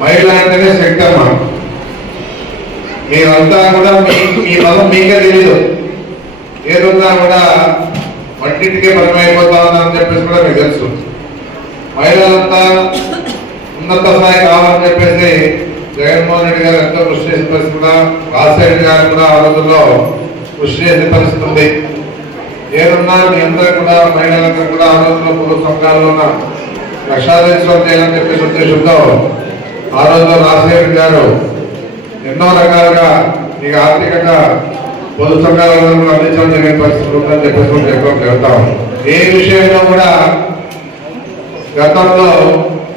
మహిళ అంటేనే శక్తి అమ్మ మీరంతా కూడా మీ మీ పదం మీకే తెలియదు ఏదున్నా కూడా వంటింటికే పరమైపోతా అని చెప్పేసి కూడా మీకు తెలుసు. మహిళలంతా ఉన్నత స్థాయి కావాలని చెప్పేసి జగన్మోహన్ రెడ్డి గారు ఎంతో కృషి చేసిన పరిస్థితి కూడా రాజశేఖర్ గారు కూడా ఆ రోజుల్లో కృషి చేసిన పరిస్థితి ఉంది. ఏదన్నా మీ అందరూ కూడా మహిళలందరూ కూడా ఆ రోజుల్లో పూర్వ సంఘాల్లో ఉన్న లక్షాధీశ్వరం చేయాలని చెప్పేసి ఉద్దేశంతో ఆ రోజుల్లో రాజశేఖర్ గారు ఎన్నో రకాలుగా మీకు ఆర్థికంగా పొదు సంఘాలను అందించడం జరిగిన పరిస్థితులు ఉందని చెప్పేసి కూడా చెప్పడం జరుగుతాం ఏ విషయంలో కూడా గతంలో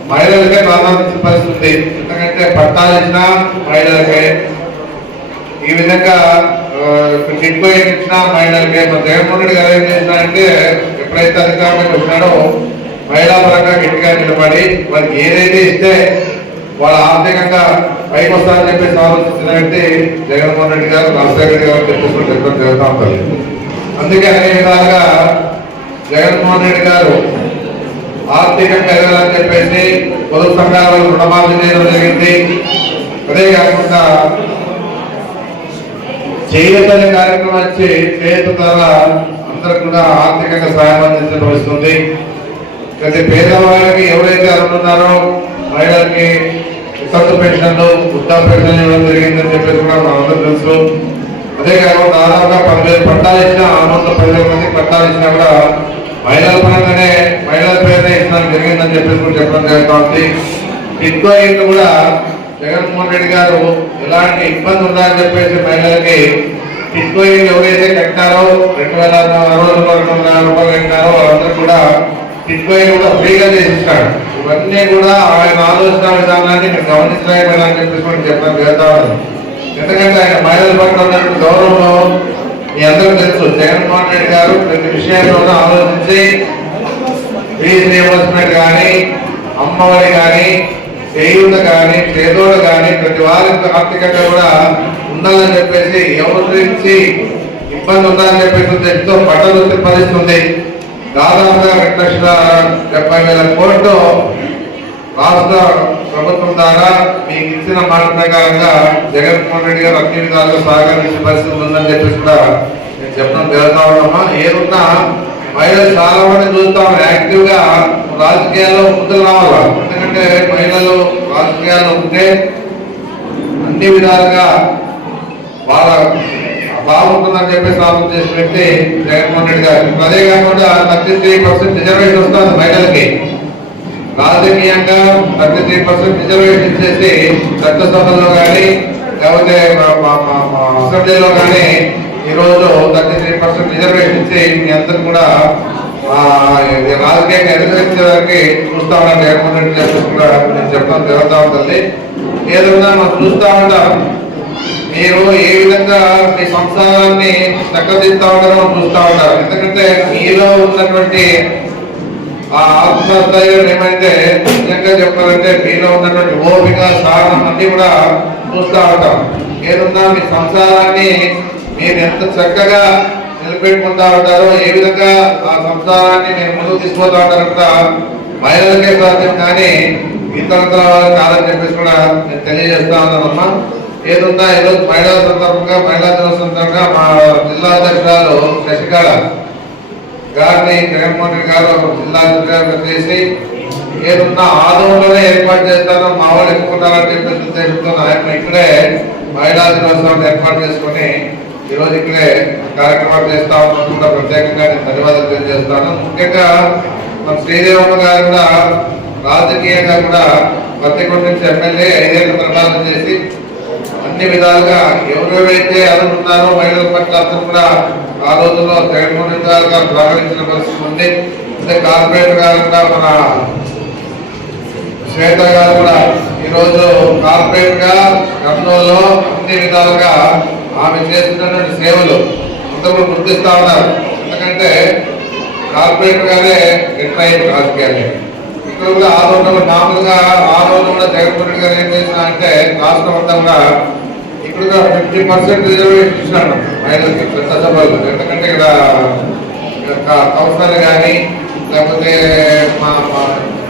మహిళలకే ప్రాధాన్యత పరిస్థితి ఎందుకంటే పట్టాలు ఇచ్చినా మహిళలకే. ఈ విధంగా టిక్కో ఇచ్చినా మహిళలకే. మన జగన్మోహన్ రెడ్డి గారు ఏం చేసినారంటే ఎప్పుడైతే అధికారంలోకి వచ్చినాడో మహిళా పరంగా గట్టిగా నిలబడి వారికి ఏదైతే ఇస్తే వాళ్ళ ఆర్థికంగా పైకి వస్తారని చెప్పేసి ఆలోచించినట్టు జగన్మోహన్ రెడ్డి గారు రాజశేఖర రెడ్డి గారు చెప్పేసి చెప్పడం జరుగుతూ ఉంటుంది. అందుకే అనే విధాలుగా జగన్మోహన్ రెడ్డి గారు ఆర్థికంగా ఎదగాలని చెప్పేసి పొదుపు సంఘాలకు రుణమాఫీ చేయడం జరిగింది. అదే కాకుండా చేయతని కార్యక్రమం వచ్చి చేత ద్వారా అందరూ కూడా ఆర్థికంగా సహాయం అందించడం వస్తుంది ప్రతి పేదవాళ్ళకి ఎవరైతే అనుకున్నారో మహిళలకి వితంతు పెన్షన్లు వృద్ధా పెన్షన్ ఇవ్వడం జరిగిందని చెప్పేసి కూడా మనందరూ తెలుసు. అదే కాకుండా దాదాపుగా పదివేలు పట్టాలు ఇచ్చిన ఆరు వందల పదివేల మంది పట్టాలు ఇచ్చినా కూడా మహిళల పరంగానే మహిళల పేరునే ఇస్తాను జరిగిందని చెప్పేసి కూడా చెప్పడం జరుగుతుంది. ఇంకో ఇంట్లో కూడా జగన్మోహన్ రెడ్డి గారు ఎలాంటి ఇబ్బంది ఉందని చెప్పేసి మహిళలకి టిక్కో ఇల్లు ఎవరైతే కట్టారో రెండు వేల అరవై రూపాయలు రెండు వందల రూపాయలు కట్టారో వాళ్ళందరూ కూడా టిక్కో ఇల్లు కూడా ఫ్రీగా చేసిస్తాడు ఇవన్నీ కూడా ఆయన ఆలోచన విధానాన్ని మీరు గమనించలేమని అని చెప్పేసి కూడా చెప్పడం ఎందుకంటే ఆయన మహిళల పట్ల ఉన్నటువంటి గౌరవం మీ అందరూ తెలుసు జగన్మోహన్ రెడ్డి గారు ప్రతి విషయంలో ఆలోచించి ఫీజు రియంబర్స్మెంట్ కానీ అమ్మఒడి కానీ చేయూత కానీ చేదోడు కానీ ప్రతి వారికి ఆర్థికంగా కూడా ఉండాలని చెప్పేసి ఎవరి గురించి ఇబ్బంది ఉండాలని చెప్పేసి ఉద్దేశంతో బట్టలు పరిస్థితుంది దాదాపుగా రెండు లక్షల డెబ్బై వేల కోట్లు రాష్ట్ర ప్రభుత్వం ద్వారా మీకు ఇచ్చిన మాట ప్రకారంగా జగన్మోహన్ రెడ్డి గారు అన్ని విధాలుగా సహకరించే పరిస్థితి ఉందని చెప్పేసి కూడా నేను చెప్పడం జరుగుతా ఉన్నామా మహిళలు చాలా మంది చూస్తాం యాక్టివ్గా రాజకీయాల్లో ముందుకు రావాలా? ఎందుకంటే మహిళలు రాజకీయాల్లో ఉంటే అన్ని విధాలుగా వాళ్ళ బాగుంటుందని చెప్పేసి ఆలోచన చేసిన వ్యక్తి జగన్మోహన్ రెడ్డి గారు. అదే కాకుండా థర్టీ త్రీ పర్సెంట్ రిజర్వేషన్ వస్తుంది మహిళలకి. రాజకీయంగా థర్టీ త్రీ పర్సెంట్ రిజర్వేషన్ చేసి చట్టసభలో కానీ లేకపోతే అసెంబ్లీలో కానీ ఈరోజు థర్టీ త్రీ పర్సెంట్ రిజర్వేషన్ ఇచ్చి మీ అందరూ కూడా రాజకీయంగా ఎదుర్కొచ్చేదానికి చూస్తా ఉన్నాను జగన్మోహన్ రెడ్డి చెప్పేసి కూడా నేను చెప్పడం జరుగుతూ ఉంటుంది. ఏదన్నా మనం చూస్తా ఉంటాం మీరు ఏ విధంగా మీ సంసారాన్ని చక్కదిస్తా ఉన్నారో చూస్తా ఉంటారు ఎందుకంటే మీలో ఉన్నటువంటి ఆ ఆత్మస్థైర్యం ఏమైతే నిజంగా చెప్పాలంటే మీలో ఉన్నటువంటి ఓపిక సహనం అన్ని కూడా చూస్తూ ఉంటాం. ఏదున్నా మీ సంసారాన్ని మీరు ఎంత చక్కగా నిలబెట్టుకుంటా ఉంటారో ఏ విధంగా ఆ సంసారాన్ని మీరు ముందుకు తీసుకుపోతా ఉంటారో కూడా మహిళలకే సాధ్యం కానీ ఇతరత్ర వాళ్ళకి కాదని చెప్పేసి కూడా నేను తెలియజేస్తా ఉన్నానమ్మా. ఏదున్నా ఈరోజు మహిళా సందర్భంగా మహిళా దినోత్సవం సందర్భంగా మా జిల్లా అధ్యక్షురాలు శశికళ గారిని జగన్మోహన్ రెడ్డి గారు జిల్లా అధికారులు చేసి ఏదున్నా ఆదోళనలోనే ఏర్పాటు చేస్తాను మా వాళ్ళు ఎక్కుంటారని చెప్పేసి ఉద్దేశంతో ఆయన ఇక్కడే మహిళా దినోత్సవాన్ని ఏర్పాటు చేసుకొని ఈరోజు ఇక్కడే కార్యక్రమాలు చేస్తా ఉన్నట్టు కూడా ప్రత్యేకంగా నేను ధన్యవాదాలు తెలియజేస్తాను. ముఖ్యంగా మన శ్రీదేవమ్మ గారు కూడా రాజకీయంగా కూడా పత్తికొండ నుంచి ఎమ్మెల్యే ఐదేళ్ళ ప్రచారం చేసి అన్ని విధాలుగా ఎవరెవరైతే అనుకున్నారో మహిళల పట్ల అందరూ కూడా ఆ రోజుల్లో జగన్మోహన్ రెడ్డి గారు పరిస్థితి ఉంది. అంటే కార్పొరేటర్ గారు కూడా మన శ్వేత గారు కూడా ఈరోజు కార్పొరేట్గా గతంలో అన్ని విధాలుగా ఆమె చేస్తున్నటువంటి సేవలు అందరూ గుర్తిస్తా ఉన్నారు. ఎందుకంటే కార్పొరేట్ గారే రిటైర్ అయ్యారు రాజకీయాలు. ఇక్కడ కూడా ఆ రోజు మామూలుగా ఆ రోజు కూడా జగన్మోహన్ రెడ్డి గారు ఏం చేసిన అంటే రాష్ట్రం అంతా కూడా ఇక్కడ ఫిఫ్టీ పర్సెంట్ రిజర్వేషన్ ఇచ్చినాడు మహిళలకి చట్టసభలు. ఎందుకంటే ఇక్కడ కౌన్సిలర్ కానీ లేకపోతే మా మా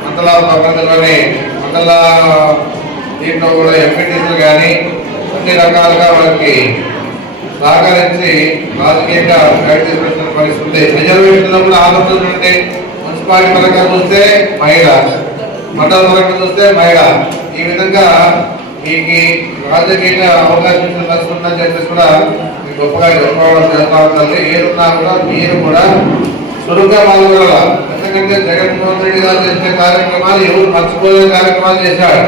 మండల పరిధిలోని మండల దీంట్లో కూడా ఎంపీటీసీలు కానీ అన్ని రకాలుగా వాళ్ళకి సహకరించి రాజకీయంగా గైడ్ చేసిన పరిస్థితి రిజర్వేషన్లో కూడా ఆలోచన ఉంటే మున్సిపాలిటీ పరంగా చూస్తే మహిళ మండల పరంగా చూస్తే మహిళ. ఈ విధంగా మీకు రాజకీయ అవకాశం ఇచ్చిన చెప్పేసి కూడా మీకు గొప్పగా చెప్పుకోవడం చేస్తా ఉంటుంది ఏదున్నా కూడా మీరు కూడా చురుగ్గా పాల్గొనాలి ఎందుకంటే జగన్మోహన్ రెడ్డి గారు చేసిన కార్యక్రమాలు ఎవరు మర్చిపోయే కార్యక్రమాలు చేశాడు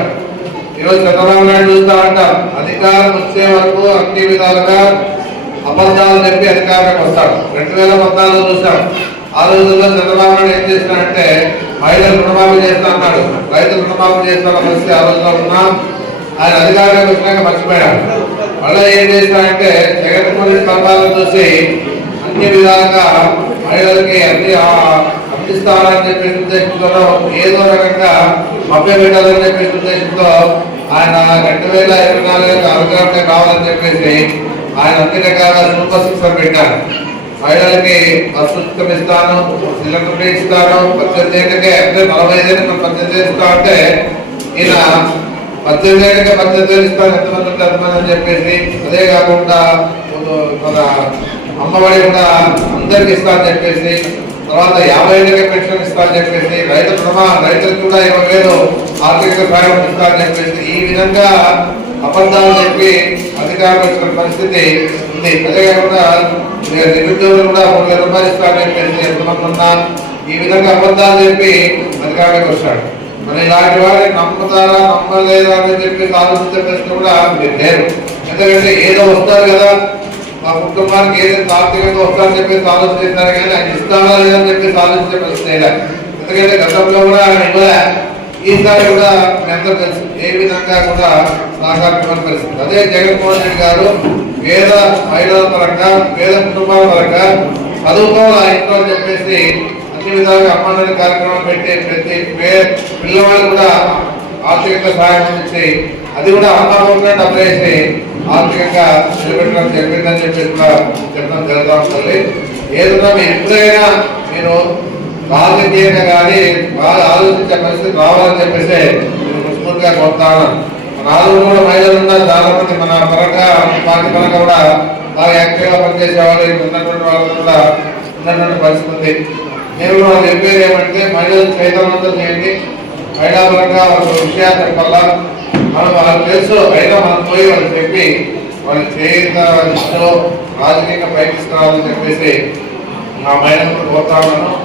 ఈరోజు చంద్రబాబు నాయుడు చూస్తా ఉంటాం అధికారం వచ్చే వరకు అన్ని విధాలుగా అబద్ధాలు చెప్పి అధికారంలోకి వస్తాడు. రెండు వేల పద్నాలుగు చూసాం ఆ రోజుల్లో చంద్రబాబు నాయుడు ఏం చేస్తాడంటే మహిళలు రుణమాఫీ చేస్తా అన్నాడు. రైతులు రుణమాఫీ చేస్తున్న పరిస్థితి ఆ రోజుల్లో ఉన్నాం ఆయన అధికారంలోకి వచ్చినాక మర్చిపోయాడు మళ్ళీ ఏం చేస్తానంటే జగన్మోహన్ పథకాలను చూసి అన్ని విధాలుగా మహిళలకి అన్ని ఆ, అందిస్తారని చెప్పేసి ఉద్దేశంతో ఏదో రకంగా మభ్య పెట్టాలని చెప్పి ఉద్దేశంతో ఆయన రెండు వేల ఇరవై నాలుగు అవగాహన కావాలని చెప్పేసి ఆయన అన్ని రకాల సూపర్ సిక్స్ పెట్టారు. మహిళలకి బస్సు ఇస్తాను సిలిండర్ ఇస్తాను పద్దెనిమిది అంటే నలభై ఐదు ఏళ్ళకి పద్దెనిమిది ఇస్తా అంటే ఈయన పద్దెనిమిది ఏళ్ళకి పద్దెనిమిది వేలు ఇస్తాను ఎంతమంది ఉంటారు అని చెప్పేసి అదే కాకుండా మన అమ్మఒడి కూడా అందరికి ఇస్తానని చెప్పేసి తర్వాత యాభై ఏళ్ళకే పెన్షన్ ఇస్తానని చెప్పేసి రైతు రుణమా రైతులకు కూడా ఇరవై వేలు ఆర్థిక సహాయం ఇస్తా అని చెప్పేసి ఈ విధంగా అబద్ధాలు చెప్పి అధికారులు వచ్చిన పరిస్థితి ఉంది. అదే కాకుండా నేను నిరుద్యోగులు కూడా మూడు వేల రూపాయలు ఇస్తానని చెప్పేసి ఎంతమంది ఉన్నా ఈ విధంగా అబద్ధాలు చెప్పి అధికారులకు వచ్చాడు మరి ఇలాంటి వారిని నమ్ముతారా నమ్మలేదా అని చెప్పి ఆలోచించే ప్రశ్న కూడా మీరు లేరు ఎందుకంటే ఏదో వస్తారు కదా మా కుటుంబానికి ఏదైతే ఆర్థికంగా వస్తారని చెప్పేసి ఆలోచిస్తారు కానీ ఆయన ఇస్తారా లేదని చెప్పేసి ఆలోచించే ప్రశ్న ఎందుకంటే గతంలో కూడా ఆయన ఇవ్వలే. ఈసారి కూడా మీ అందరూ తెలుసు ఏ విధంగా కూడా సహకారం పరిస్థితి. అదే జగన్మోహన్ రెడ్డి గారు పేద మహిళల పరంగా పేద కుటుంబాల పరంగా చదువుకోవాలి ఇంట్లో చెప్పేసి అన్ని విధాలుగా అమ్మాయి కార్యక్రమం పెట్టి పిల్లవాళ్ళు కూడా ఆర్థికంగా సహాయం అందించి అది కూడా అమ్మాయి డబ్బులు వేసి ఆర్థికంగా నిలబెట్టడం జరిగిందని చెప్పి కూడా చెప్పడం జరుగుతూ ఉంటుంది. ఏదైనా మీరు ఎప్పుడైనా మీరు రాజకీయంగా కానీ బాగా ఆలోచించే పరిస్థితి రావాలని చెప్పేసి నేను ముఖ్యమంత్రిగా కోరుతాను మన కూడా మహిళలు ఉన్నారు చాలా మంది మన పరంగా పార్టీ పరంగా కూడా బాగా యాక్టివ్గా పనిచేసే వాళ్ళు ఉన్నటువంటి వాళ్ళు కూడా ఉన్నటువంటి పరిస్థితి ఉంది. నేను వాళ్ళు చెప్పేది ఏమంటే మహిళలు చైతన్యంతో చేయండి. మహిళా వాళ్ళ విషయాల వల్ల మనం వాళ్ళకి తెలుసు అయినా మనం పోయి వాళ్ళకి చెప్పి వాళ్ళు చేయితో రాజకీయంగా ప్రయత్నిస్తున్నారని చెప్పేసి నా మహిళలు కోరుతా ఉన్నాను.